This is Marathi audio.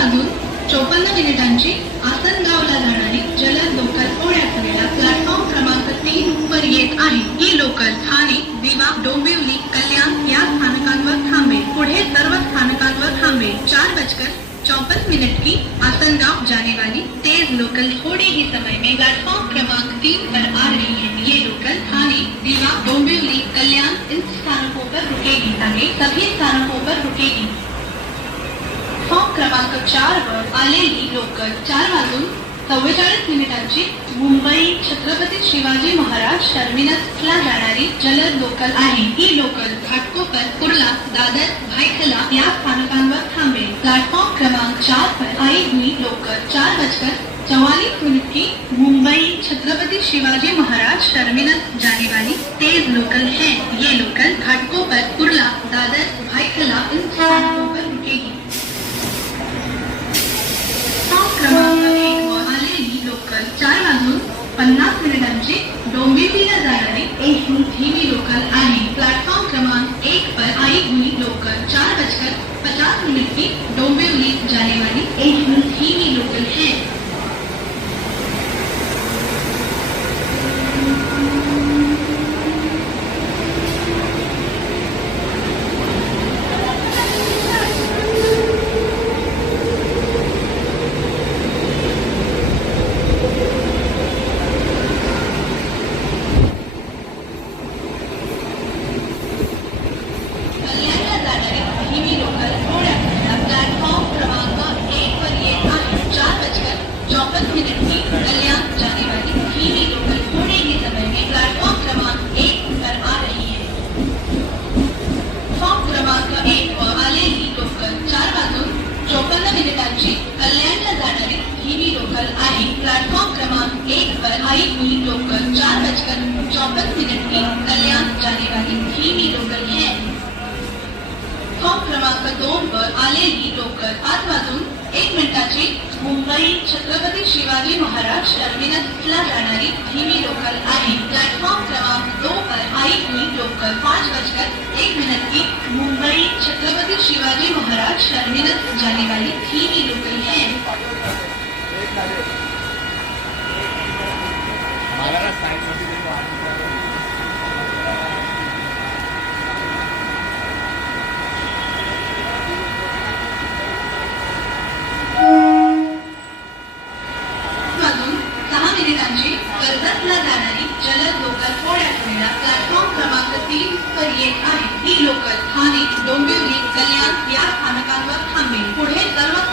वाजून 54 आसनगावला जाणारी जलद लोकल थोड्याच वेळात प्लॅटफॉर्म क्रमांक 3 वर येत आहे। ही लोकल ठाणे, दिवा, डोंबिवली, कल्याण या स्थानकांवर थांबेल। पुढे सर्व स्थानकांवर थांबेल। 4:54 की आसनगांव जाने वाली तेज लोकल थोड़े ही समय में प्लेटफॉर्म क्रमांक 3 पर आ रही है। ये लोकल ठाणे, दीवा, डोंबिवली, कल्याण इन स्थानकों पर रुकेगी। आगे सभी स्थानकों पर रुकेगी। प्लेटफॉर्म क्रमांक 4 वर आलेली लोकल 4:44 मुंबई छत्रपती शिवाजी महाराज टर्मिनसला जाणारी जलद लोकल आहे। ही लोकल घाटकोपर, कुर्ला, दादर, भायखला या स्थानकांवर थांबेल। प्लेटफॉर्म क्रमांक 4 पर आई हुई लोकल 4:44 की मुंबई छत्रपति शिवाजी महाराज टर्मिनस जाने वाली तेज लोकल है। ये लोकल घाटकोपर, कुर्ला, दादर, भायखला इन स्थानकों पर रुकेगी। क्रमांक 1 वर आलेली लोकल 4:50 डोंबिवलीला जाणारी एक धीमी लोकल आहे। प्लेटफॉर्म क्रमांक 1 पर आई हुई लोकल 4:50 की डोंबिवली जाने वाली एक धीमी लोकल है। कल्याणला जाणारी धीमी लोकल आहे। प्लेटफॉर्म क्रमांक 1 पर आई हुई लोकल 4:54 की कल्याण जाने वाली धीमी लोकल है। प्लेटफॉर्म क्रमांक 2 पर आलेली लोकल 5:01 मुंबई छत्रपती शिवाजी महाराज टर्मिनसला जाणारी धीमी लोकल आहे। प्लेटफॉर्म क्रमांक 2 पर आई हुई लोकल 5:01 की मुंबई छत्रपति शिवाजी महाराज टर्मिनस जाने वाली थी।